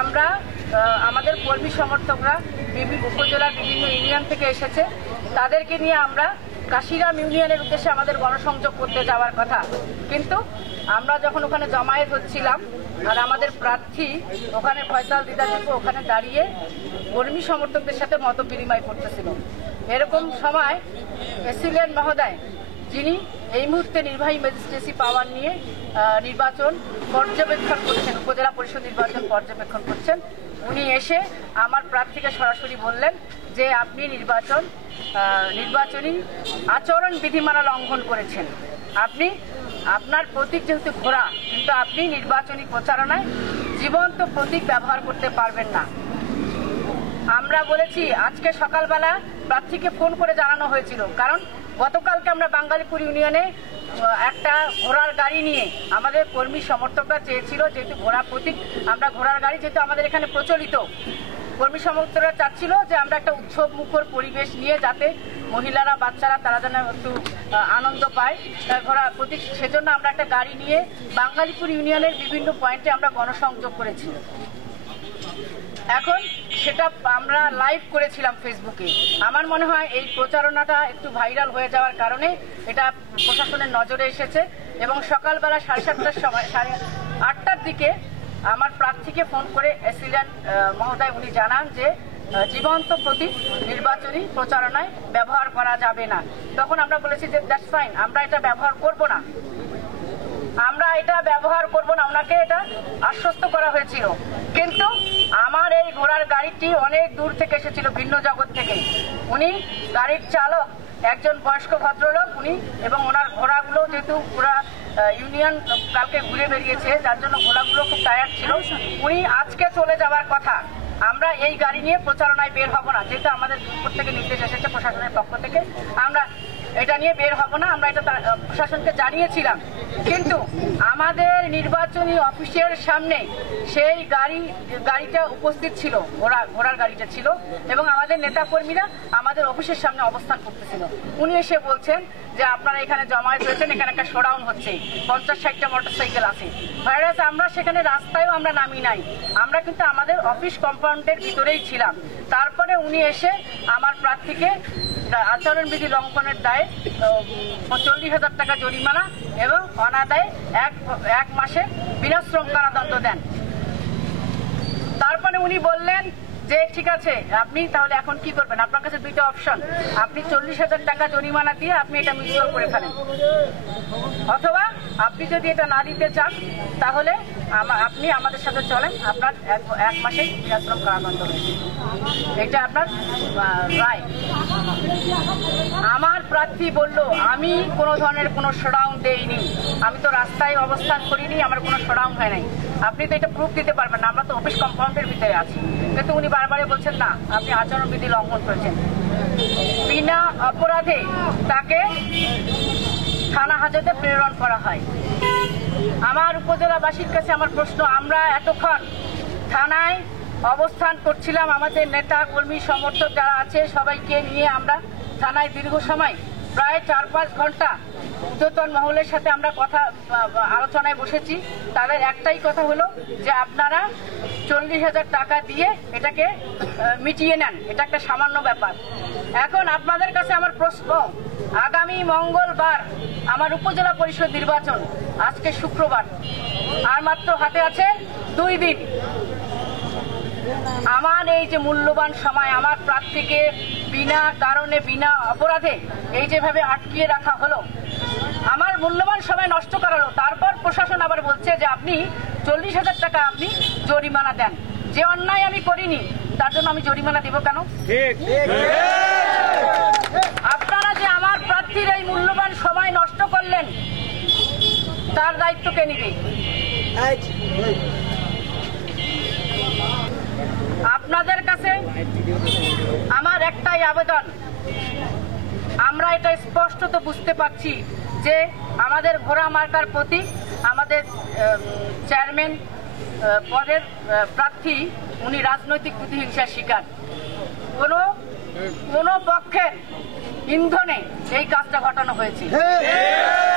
আমরা আমাদের কর্মী সমর্থকরা উপজেলার বিভিন্ন ইউনিয়ন থেকে এসেছে, তাদেরকে নিয়ে আমরা কাশিরাম ইউনিয়নের উদ্দেশ্যে আমাদের গণসংযোগ করতে যাওয়ার কথা। কিন্তু আমরা যখন ওখানে জমায়েত হচ্ছিলাম আর আমাদের প্রার্থী ওখানে ফয়সাল দিদারদীপ ওখানে দাঁড়িয়ে কর্মী সমর্থকদের সাথে মত বিনিময় করতেছিল, এরকম সময় প্রেসিডেন্ট মহোদয় যিনি এই মুহূর্তে নির্বাহী ম্যাজিস্ট্রেসি পাওয়ার নিয়ে নির্বাচন পর্যবেক্ষণ করছেন, উপজেলা পরিষদ নির্বাচন পর্যবেক্ষণ করছেন, উনি এসে আমার প্রার্থীকে সরাসরি বললেন যে আপনি নির্বাচনী আচরণ বিধিমালা লঙ্ঘন করেছেন। আপনি আপনার প্রতীক যেহেতু ঘোড়া, কিন্তু আপনি নির্বাচনী প্রচারণায় জীবন্ত প্রতীক ব্যবহার করতে পারবেন না। আমরা বলেছি আজকে সকালবেলা প্রার্থীকে ফোন করে জানানো হয়েছিল, কারণ গতকালকে আমরা বাঙ্গালীপুর ইউনিয়নে একটা ঘোড়ার গাড়ি নিয়ে আমাদের কর্মী সমর্থকরা চেয়েছিল, যেহেতু ঘোড়া প্রতীক, আমরা ঘোড়ার গাড়ি যেহেতু আমাদের এখানে প্রচলিত, কর্মী সমর্থকরা চাচ্ছিল যে আমরা একটা উৎসব মুখর পরিবেশ নিয়ে যাতে মহিলারা বাচ্চারা তারা যেন একটু আনন্দ পায় ঘোড়া প্রতীক, সেজন্য আমরা একটা গাড়ি নিয়ে বাঙ্গালীপুর ইউনিয়নের বিভিন্ন পয়েন্টে আমরা গণসংযোগ করেছি। এখন সেটা আমরা লাইভ করেছিলাম ফেসবুকে। আমার মনে হয় এই প্রচারণাটা একটু ভাইরাল হয়ে যাওয়ার কারণে এটা প্রশাসনের নজরে এসেছে এবং সকালবেলা 7:30টার সময় 8টার দিকে আমার প্রার্থীকে ফোন করে এসিলেন মহোদয় উনি জানান যে জীবন্ত প্রতীক নির্বাচনী প্রচারণায় ব্যবহার করা যাবে না। তখন আমরা বলেছি যে দ্যাটস ফাইন, আমরা এটা ব্যবহার করব না, ওনাকে এটা আশ্বস্ত করা হয়েছিল। কিন্তু আমার এই ঘোড়ার গাড়িটি অনেক দূর থেকে এসেছিল, ভিন্ন জগৎ থেকে। উনি গাড়ির চালক একজন বয়স্ক ভদ্রলোক, উনি এবং ওনার ঘোড়াগুলো যেহেতু পুরা ইউনিয়ন কালকে ঘুরে বেরিয়েছে, যার জন্য ঘোড়াগুলো খুব টায়ার্ড ছিল, উনি আজকে চলে যাওয়ার কথা। আমরা এই গাড়ি নিয়ে প্রচারণায় বের হব না, যেহেতু আমাদের উপর থেকে নির্দেশ এসেছে প্রশাসনের পক্ষ থেকে, আমরা এটা নিয়ে বের হব না, আমরা এটা প্রশাসনকে জানিয়েছিলাম। কিন্তু আমাদের নির্বাচনী অফিসের সামনে সেই গাড়িটা উপস্থিত ছিল, ঘোড়ার গাড়িটা ছিল, এবং আমাদের নেতাকর্মীরা আমাদের অফিসের সামনে অবস্থান করতেছিল। উনি এসে বলছেন যে আপনারা এখানে জমায়েত হয়েছেন, এখানে একটা শোডাউন হচ্ছে, 50-60টা মোটরসাইকেল আছে। ভাইরাস আমরা সেখানে রাস্তায়ও আমরা নামি নাই, আমরা কিন্তু আমাদের অফিস কম্পাউন্ডের ভিতরেই ছিলাম। তারপরে উনি এসে আমার প্রার্থীকে আচরণবিধি লঙ্ঘনের দায়ে 40,000 টাকা জরিমানা এবং অনাদায়ে 1 মাসের বিনাশ্রম কারাদণ্ড দেন। তারপরে উনি বললেন যে ঠিক আছে, আপনি তাহলে এখন কি করবেন, আপনার কাছে দুইটা অপশন, আপনি 40,000 টাকা জরিমানা দিয়ে আপনি এটা মিউচুয়াল করে ফেলেন, অথবা আপনি যদি এটা না দিতে চান তাহলে আপনি আমাদের সাথে চলেন, আপনার 1 মাসের বিনাশ্রম কারাদণ্ড রয়েছে, এটা আপনার রায়। আমার প্রার্থী বলল আমি কোনো ধরনের কোনো শোডাউন দেইনি, আমি তো রাস্তায় অবস্থান করিনি, আমার কোনো শোডাউন হয় নাই, আপনি তো এটা প্রুফ দিতে পারবেন না, আমরা তো অফিস কম্পাউন্ডের ভিতরে আছি। কিন্তু উনি বারবারে বলছেন না, আপনি আচরণবিধি লঙ্ঘন করেছেন। বিনা অপরাধে তাকে থানা হাজতে প্রেরণ করা হয়। আমার উপজেলাবাসীর কাছে আমার প্রশ্ন, আমরা এতক্ষণ থানায় অবস্থান করছিলাম, আমাদের নেতা কর্মী সমর্থক যারা আছে সবাইকে নিয়ে আমরা থানায় দীর্ঘ সময় প্রায় 4-5 ঘন্টা ঊর্ধ্বতন মহলের সাথে আমরা আলোচনায় বসেছি। তাদের একটাই কথা হলো যে আপনারা 40,000 টাকা দিয়ে এটাকে মিটিয়ে নেন, এটা একটা সামান্য ব্যাপার। এখন আপনাদের কাছে আমার প্রশ্ন, আগামী মঙ্গলবার আমার উপজেলা পরিষদ নির্বাচন, আজকে শুক্রবার, আর মাত্র হাতে আছে 2 দিন। আমার এই যে মূল্যবান সময়, আমার প্রার্থীকে বিনা কারণে বিনা অপরাধে এই যেভাবে আটকিয়ে রাখা হলো, আমার মূল্যবান সময় নষ্ট করা হলো। তারপর প্রশাসন আবার বলছে যে আপনি 40,000 টাকা আপনি জরিমানা দেন। যে অন্যায় আমি করিনি তার জন্য আমি জরিমানা দেব কেন? আপনারা যে আমার প্রার্থীর এই মূল্যবান সময় নষ্ট করলেন, তার দায়িত্ব কে নিবে? আপনাদের কাছে আমার একটাই আবেদন, আমরা এটা স্পষ্টত বুঝতে পারছি যে আমাদের ঘোড়া মার্কার প্রতীক, আমাদের চেয়ারম্যান পদের প্রার্থী উনি রাজনৈতিক প্রতিহিংসার শিকার। কোনো পক্ষের ইন্ধনে এই কাজটা ঘটানো হয়েছে।